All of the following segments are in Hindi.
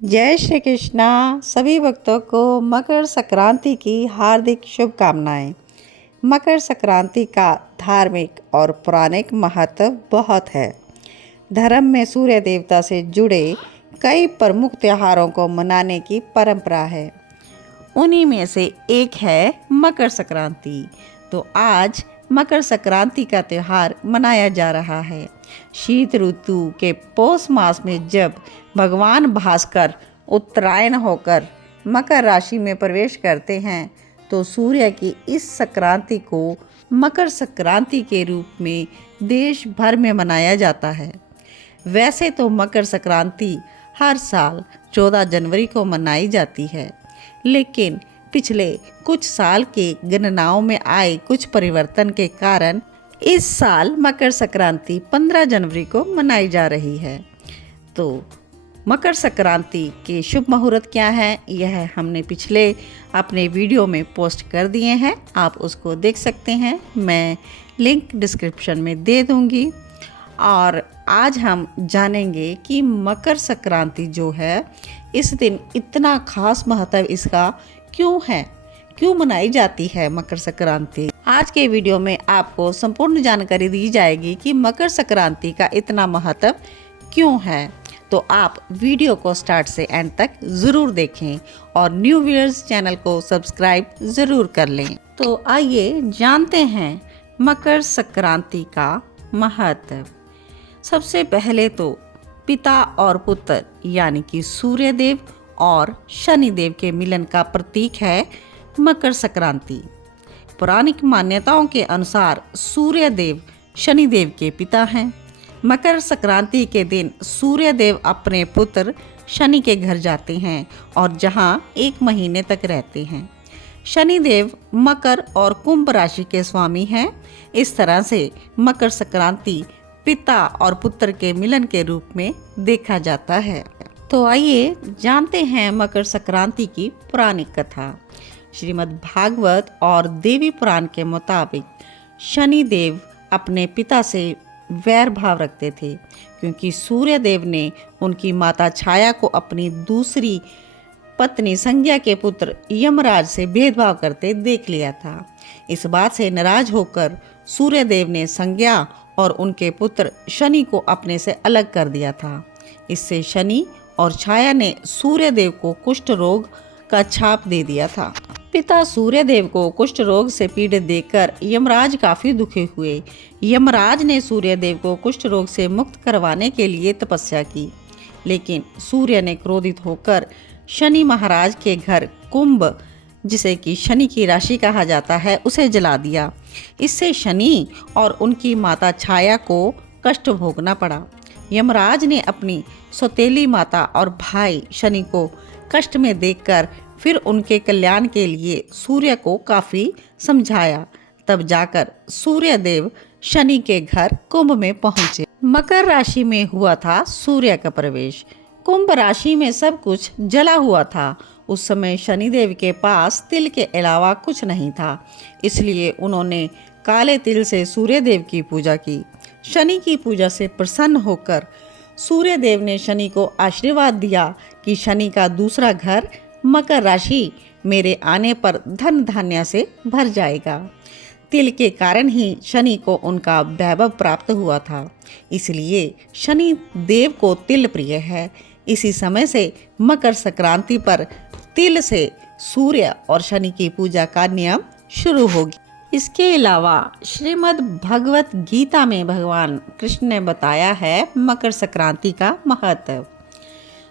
जय श्री कृष्णा। सभी भक्तों को मकर संक्रांति की हार्दिक शुभकामनाएं। मकर संक्रांति का धार्मिक और पौराणिक महत्व बहुत है। धर्म में सूर्य देवता से जुड़े कई प्रमुख त्योहारों को मनाने की परंपरा है। उन्हीं में से एक है मकर संक्रांति। तो आज मकर संक्रांति का त्यौहार मनाया जा रहा है। शीत ऋतु के पौष मास में जब भगवान भास्कर उत्तरायण होकर मकर राशि में प्रवेश करते हैं तो सूर्य की इस संक्रांति को मकर संक्रांति के रूप में देश भर में मनाया जाता है। वैसे तो मकर संक्रांति हर साल 14 जनवरी को मनाई जाती है, लेकिन पिछले कुछ साल के गणनाओं में आए कुछ परिवर्तन के कारण इस साल मकर संक्रांति 15 जनवरी को मनाई जा रही है। तो मकर संक्रांति के शुभ मुहूर्त क्या है, यह हमने पिछले अपने वीडियो में पोस्ट कर दिए हैं, आप उसको देख सकते हैं। मैं लिंक डिस्क्रिप्शन में दे दूंगी। और आज हम जानेंगे कि मकर संक्रांति जो है इस दिन इतना खास महत्व इसका क्यों है, क्यों मनाई जाती है मकर संक्रांति। आज के वीडियो में आपको संपूर्ण जानकारी दी जाएगी कि मकर संक्रांति का इतना महत्व क्यों है। तो आप वीडियो को स्टार्ट से एंड तक ज़रूर देखें और न्यू व्यूअर्स चैनल को सब्सक्राइब ज़रूर कर लें। तो आइए जानते हैं मकर संक्रांति का महत्व। सबसे पहले तो पिता और पुत्र यानी कि सूर्य देव और शनि देव के मिलन का प्रतीक है मकर संक्रांति। पौराणिक मान्यताओं के अनुसार सूर्य देव शनि देव के पिता हैं। मकर संक्रांति के दिन सूर्य देव अपने पुत्र शनि के घर जाते हैं और जहां 1 महीने तक रहते हैं। शनि देव मकर और कुंभ राशि के स्वामी हैं। इस तरह से मकर संक्रांति पिता और पुत्र के मिलन के रूप में देखा जाता है। तो आइए जानते हैं मकर संक्रांति की पौराणिक कथा। श्रीमद् भागवत और देवी पुराण के मुताबिक शनि देव अपने पिता से वैर भाव रखते थे, क्योंकि सूर्य देव ने उनकी माता छाया को अपनी दूसरी पत्नी संज्ञा के पुत्र यमराज से भेदभाव करते देख लिया था। इस बात से नाराज होकर सूर्य देव ने संज्ञा और उनके पुत्र शनि को अपने से अलग कर दिया था। इससे शनि और छाया ने सूर्य देव को कुष्ठ रोग का छाप दे दिया था। पिता सूर्य देव को कुष्ठ रोग से पीड़ित देखकर यमराज काफी दुखी हुए। यमराज ने सूर्य देव को कुष्ठ रोग से मुक्त करवाने के लिए तपस्या की, लेकिन सूर्य ने क्रोधित होकर शनि महाराज के घर कुंभ, जिसे कि शनि की राशि कहा जाता है, उसे जला दिया। इससे शनि और उनकी माता छाया को कष्ट भोगना पड़ा। यमराज ने अपनी सौतेली माता और भाई शनि को कष्ट में देखकर फिर उनके कल्याण के लिए सूर्य को काफी समझाया। तब जाकर सूर्य देव शनि के घर कुंभ में पहुंचे। मकर राशि में हुआ था सूर्य का प्रवेश। कुंभ राशि में सब कुछ जला हुआ था। उस समय शनिदेव के पास तिल के अलावा कुछ नहीं था, इसलिए उन्होंने काले तिल से सूर्य देव की पूजा की। शनि की पूजा से प्रसन्न होकर सूर्य देव ने शनि को आशीर्वाद दिया कि शनि का दूसरा घर मकर राशि मेरे आने पर धन धान्य से भर जाएगा। तिल के कारण ही शनि को उनका वैभव प्राप्त हुआ था, इसलिए शनि देव को तिल प्रिय है। इसी समय से मकर संक्रांति पर तिल से सूर्य और शनि की पूजा का नियम शुरू होगी। इसके अलावा श्रीमद् भगवत गीता में भगवान कृष्ण ने बताया है मकर संक्रांति का महत्व।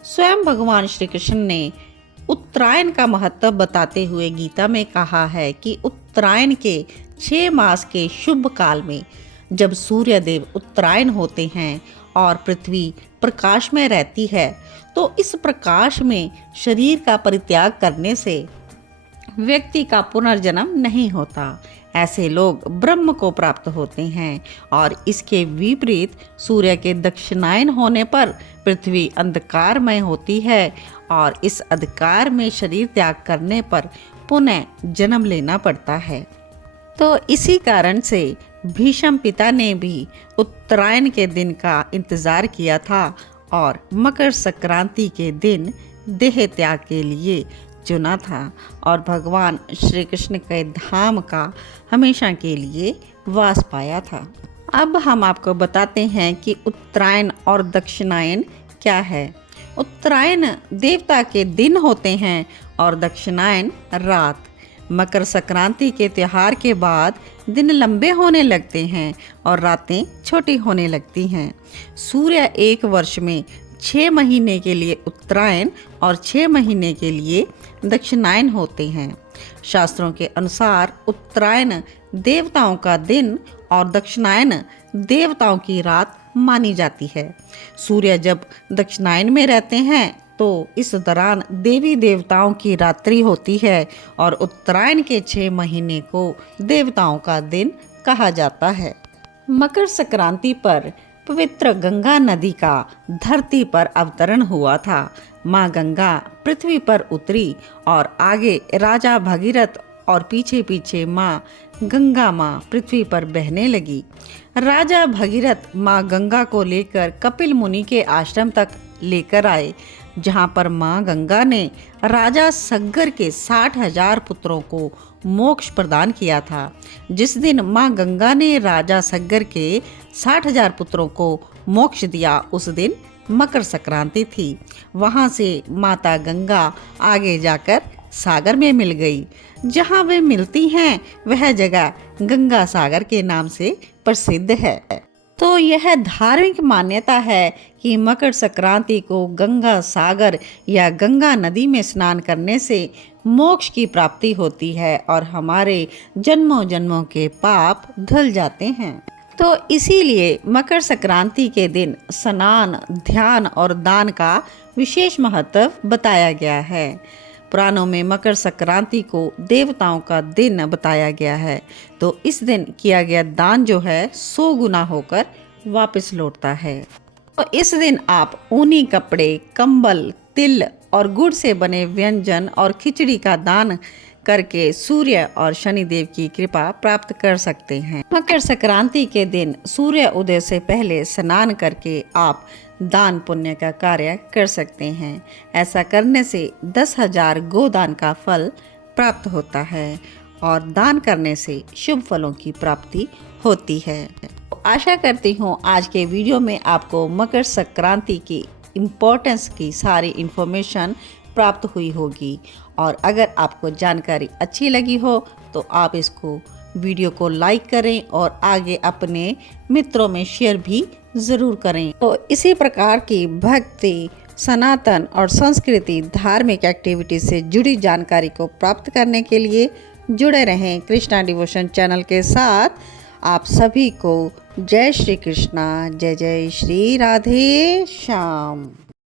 स्वयं भगवान श्री कृष्ण ने उत्तरायण का महत्व बताते हुए गीता में कहा है कि उत्तरायण के 6 मास के शुभ काल में जब सूर्य देव उत्तरायण होते हैं और पृथ्वी प्रकाश में रहती है, तो इस प्रकाश में शरीर का परित्याग करने से व्यक्ति का पुनर्जन्म नहीं होता। ऐसे लोग ब्रह्म को प्राप्त होते हैं। और इसके विपरीत सूर्य के दक्षिणायन होने पर पृथ्वी अंधकारमय होती है और इस अंधकार में शरीर त्याग करने पर पुनः जन्म लेना पड़ता है। तो इसी कारण से भीष्म पिता ने भी उत्तरायण के दिन का इंतजार किया था और मकर संक्रांति के दिन देह त्याग के लिए चुना था और भगवान श्री कृष्ण के धाम का हमेशा के लिए वास पाया था। अब हम आपको बताते हैं कि उत्तरायण और दक्षिणायन क्या है। उत्तरायण देवता के दिन होते हैं और दक्षिणायन रात। मकर संक्रांति के त्यौहार के बाद दिन लंबे होने लगते हैं और रातें छोटी होने लगती हैं। सूर्य एक वर्ष में 6 महीने के लिए उत्तरायण और 6 महीने के लिए दक्षिणायन होते हैं। शास्त्रों के अनुसार उत्तरायण देवताओं का दिन और दक्षिणायन देवताओं की रात मानी जाती है। सूर्य जब दक्षिणायन में रहते हैं तो इस दौरान देवी देवताओं की रात्रि होती है और उत्तरायण के 6 महीने को देवताओं का दिन कहा जाता है। मकर संक्रांति पर पवित्र गंगा नदी का धरती पर अवतरण हुआ था। माँ गंगा पृथ्वी पर उतरी और आगे राजा भगीरथ और पीछे पीछे माँ गंगा माँ पृथ्वी पर बहने लगी। राजा भगीरथ माँ गंगा को लेकर कपिल मुनि के आश्रम तक लेकर आए, जहाँ पर माँ गंगा ने राजा सग्गर के 60,000 पुत्रों को मोक्ष प्रदान किया था। जिस दिन माँ गंगा ने राजा सग्गर के 60,000 पुत्रों को मोक्ष दिया, उस दिन मकर संक्रांति थी। वहाँ से माता गंगा आगे जाकर सागर में मिल गई। जहाँ वे मिलती हैं वह जगह गंगा सागर के नाम से प्रसिद्ध है। तो यह धार्मिक मान्यता है कि मकर संक्रांति को गंगा सागर या गंगा नदी में स्नान करने से मोक्ष की प्राप्ति होती है और हमारे जन्मों जन्मों के पाप धुल जाते हैं। तो इसीलिए मकर संक्रांति के दिन स्नान, ध्यान और दान का विशेष महत्व बताया गया है। पुराणों में मकर संक्रांति को देवताओं का दिन बताया गया है, तो इस दिन किया गया दान जो है 100 गुना होकर वापस लौटता है। तो इस दिन आप ऊनी कपड़े, कंबल, तिल और गुड़ से बने व्यंजन और खिचड़ी का दान करके सूर्य और शनिदेव की कृपा प्राप्त कर सकते हैं। मकर संक्रांति के दिन सूर्य उदय से पहले स्नान करके आप दान पुण्य का कार्य कर सकते हैं। ऐसा करने से 10,000 गोदान का फल प्राप्त होता है और दान करने से शुभ फलों की प्राप्ति होती है। आशा करती हूँ आज के वीडियो में आपको मकर संक्रांति की इम्पोर्टेंस की सारी इन्फॉर्मेशन प्राप्त हुई होगी और अगर आपको जानकारी अच्छी लगी हो तो आप इसको वीडियो को लाइक करें और आगे अपने मित्रों में शेयर भी ज़रूर करें। तो इसी प्रकार की भक्ति, सनातन और संस्कृति धार्मिक एक्टिविटी से जुड़ी जानकारी को प्राप्त करने के लिए जुड़े रहें कृष्णा डिवोशन चैनल के साथ। आप सभी को जय श्री कृष्णा, जय जय श्री राधे श्याम।